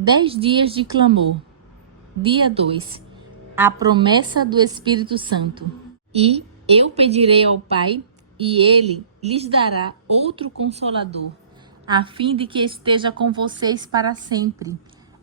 10 dias de clamor. Dia 2. A promessa do Espírito Santo. E eu pedirei ao Pai, e ele lhes dará outro consolador, a fim de que esteja com vocês para sempre.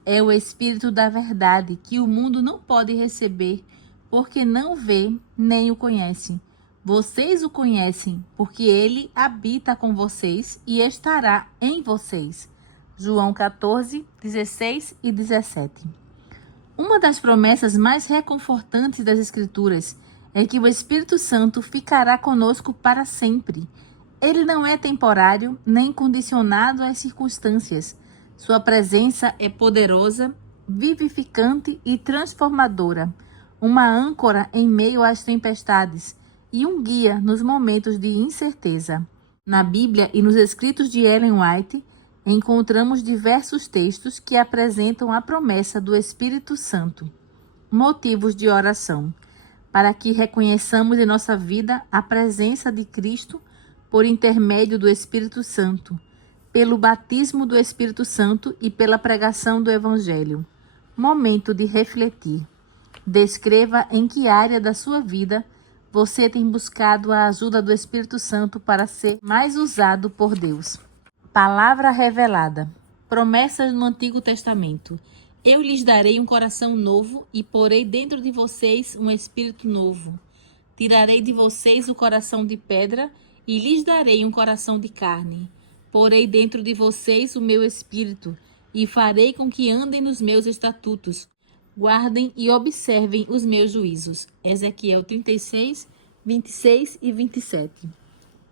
É o Espírito da verdade, que o mundo não pode receber, porque não vê nem o conhece. Vocês o conhecem, porque ele habita com vocês e estará em vocês. João 14, 16 e 17. Uma das promessas mais reconfortantes das Escrituras é que o Espírito Santo ficará conosco para sempre. Ele não é temporário nem condicionado às circunstâncias. Sua presença é poderosa, vivificante e transformadora, uma âncora em meio às tempestades e um guia nos momentos de incerteza. Na Bíblia e nos escritos de Ellen White, encontramos diversos textos que apresentam a promessa do Espírito Santo. Motivos de oração. Para que reconheçamos em nossa vida a presença de Cristo por intermédio do Espírito Santo, pelo batismo do Espírito Santo e pela pregação do Evangelho. Momento de refletir. Descreva em que área da sua vida você tem buscado a ajuda do Espírito Santo para ser mais usado por Deus. Palavra revelada. Promessas no Antigo Testamento. Eu lhes darei um coração novo e porei dentro de vocês um espírito novo. Tirarei de vocês o coração de pedra e lhes darei um coração de carne. Porei dentro de vocês o meu espírito e farei com que andem nos meus estatutos. Guardem e observem os meus juízos. Ezequiel 36, 26 e 27.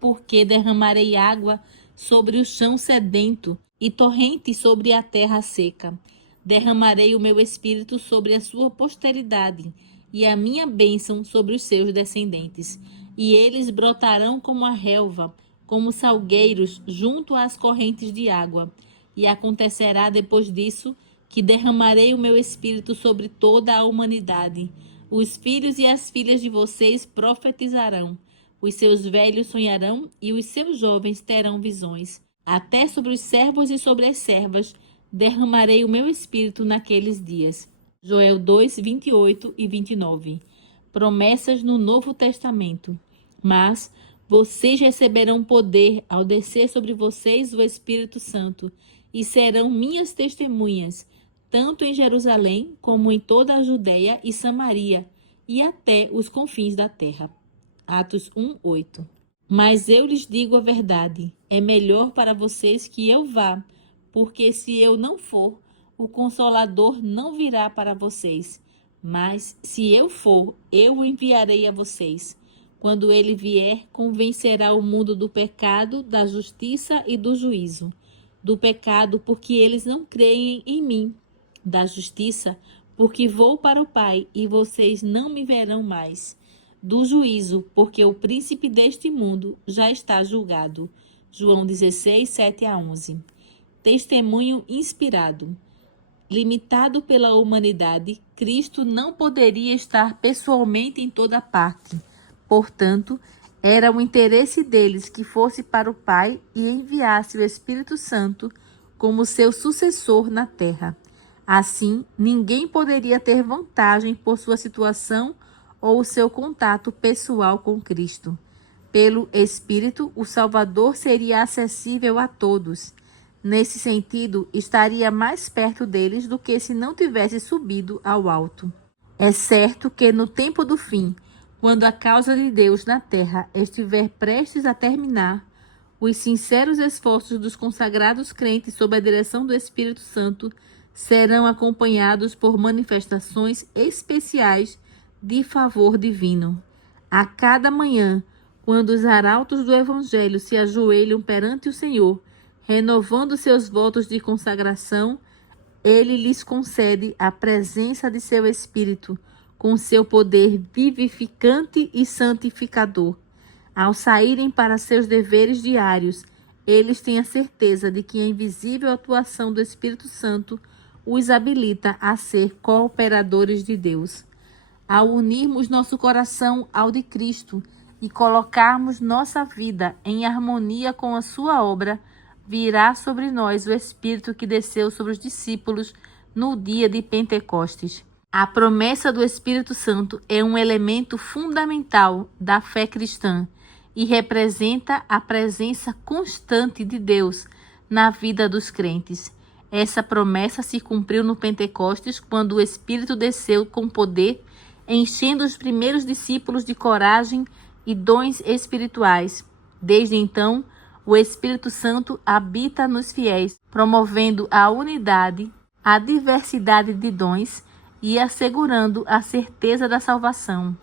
Porque derramarei água sobre o chão sedento e torrente sobre a terra seca. Derramarei o meu espírito sobre a sua posteridade e a minha bênção sobre os seus descendentes. E eles brotarão como a relva, como salgueiros junto às correntes de água. E acontecerá depois disso que derramarei o meu espírito sobre toda a humanidade. Os filhos e as filhas de vocês profetizarão. Os seus velhos sonharão e os seus jovens terão visões. Até sobre os servos e sobre as servas derramarei o meu espírito naqueles dias. Joel 2, 28 e 29. Promessas no Novo Testamento. Mas vocês receberão poder ao descer sobre vocês o Espírito Santo e serão minhas testemunhas, tanto em Jerusalém como em toda a Judeia e Samaria e até os confins da terra. Atos 1, 8. Mas eu lhes digo a verdade, é melhor para vocês que eu vá, porque se eu não for, o Consolador não virá para vocês. Mas se eu for, eu o enviarei a vocês. Quando ele vier, convencerá o mundo do pecado, da justiça e do juízo. Do pecado, porque eles não creem em mim. Da justiça, porque vou para o Pai e vocês não me verão mais. Do juízo, porque o príncipe deste mundo já está julgado. João 16, 7 a 11. Testemunho inspirado. Limitado pela humanidade, Cristo não poderia estar pessoalmente em toda parte. Portanto, era o interesse deles que fosse para o Pai e enviasse o Espírito Santo como seu sucessor na terra. Assim, ninguém poderia ter vantagem por sua situação ou o seu contato pessoal com Cristo. Pelo Espírito, o Salvador seria acessível a todos. Nesse sentido, estaria mais perto deles do que se não tivesse subido ao alto. É certo que no tempo do fim, quando a causa de Deus na terra estiver prestes a terminar, os sinceros esforços dos consagrados crentes sob a direção do Espírito Santo serão acompanhados por manifestações especiais de favor divino. A cada manhã, quando os arautos do Evangelho se ajoelham perante o Senhor, renovando seus votos de consagração, ele lhes concede a presença de seu Espírito, com seu poder vivificante e santificador. Ao saírem para seus deveres diários, eles têm a certeza de que a invisível atuação do Espírito Santo os habilita a ser cooperadores de Deus. Ao unirmos nosso coração ao de Cristo e colocarmos nossa vida em harmonia com a sua obra, virá sobre nós o Espírito que desceu sobre os discípulos no dia de Pentecostes. A promessa do Espírito Santo é um elemento fundamental da fé cristã e representa a presença constante de Deus na vida dos crentes. Essa promessa se cumpriu no Pentecostes, quando o Espírito desceu com poder, enchendo os primeiros discípulos de coragem e dons espirituais. Desde então, o Espírito Santo habita nos fiéis, promovendo a unidade, a diversidade de dons e assegurando a certeza da salvação.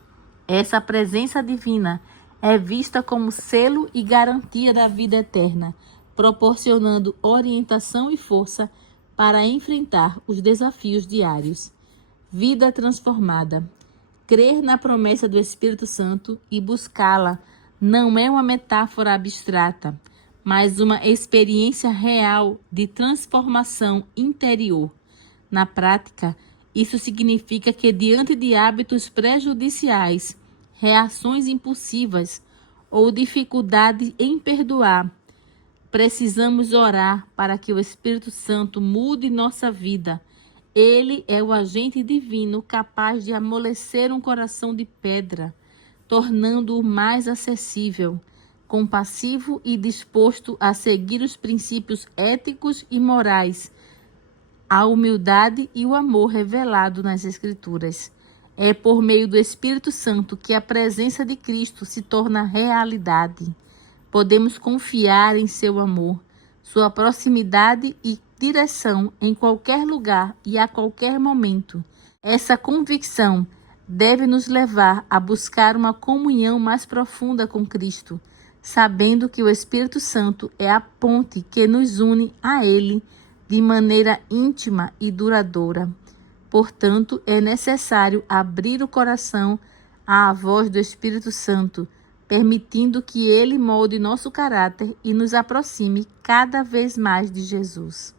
Essa presença divina é vista como selo e garantia da vida eterna, proporcionando orientação e força para enfrentar os desafios diários. Vida transformada. Crer na promessa do Espírito Santo e buscá-la não é uma metáfora abstrata, mas uma experiência real de transformação interior. Na prática, isso significa que, diante de hábitos prejudiciais, reações impulsivas ou dificuldade em perdoar, precisamos orar para que o Espírito Santo mude nossa vida. Ele é o agente divino capaz de amolecer um coração de pedra, tornando-o mais acessível, compassivo e disposto a seguir os princípios éticos e morais, a humildade e o amor revelado nas Escrituras. É por meio do Espírito Santo que a presença de Cristo se torna realidade. Podemos confiar em seu amor, sua proximidade e direção em qualquer lugar e a qualquer momento. Essa convicção deve nos levar a buscar uma comunhão mais profunda com Cristo, sabendo que o Espírito Santo é a ponte que nos une a Ele de maneira íntima e duradoura. Portanto, é necessário abrir o coração à voz do Espírito Santo, permitindo que Ele molde nosso caráter e nos aproxime cada vez mais de Jesus.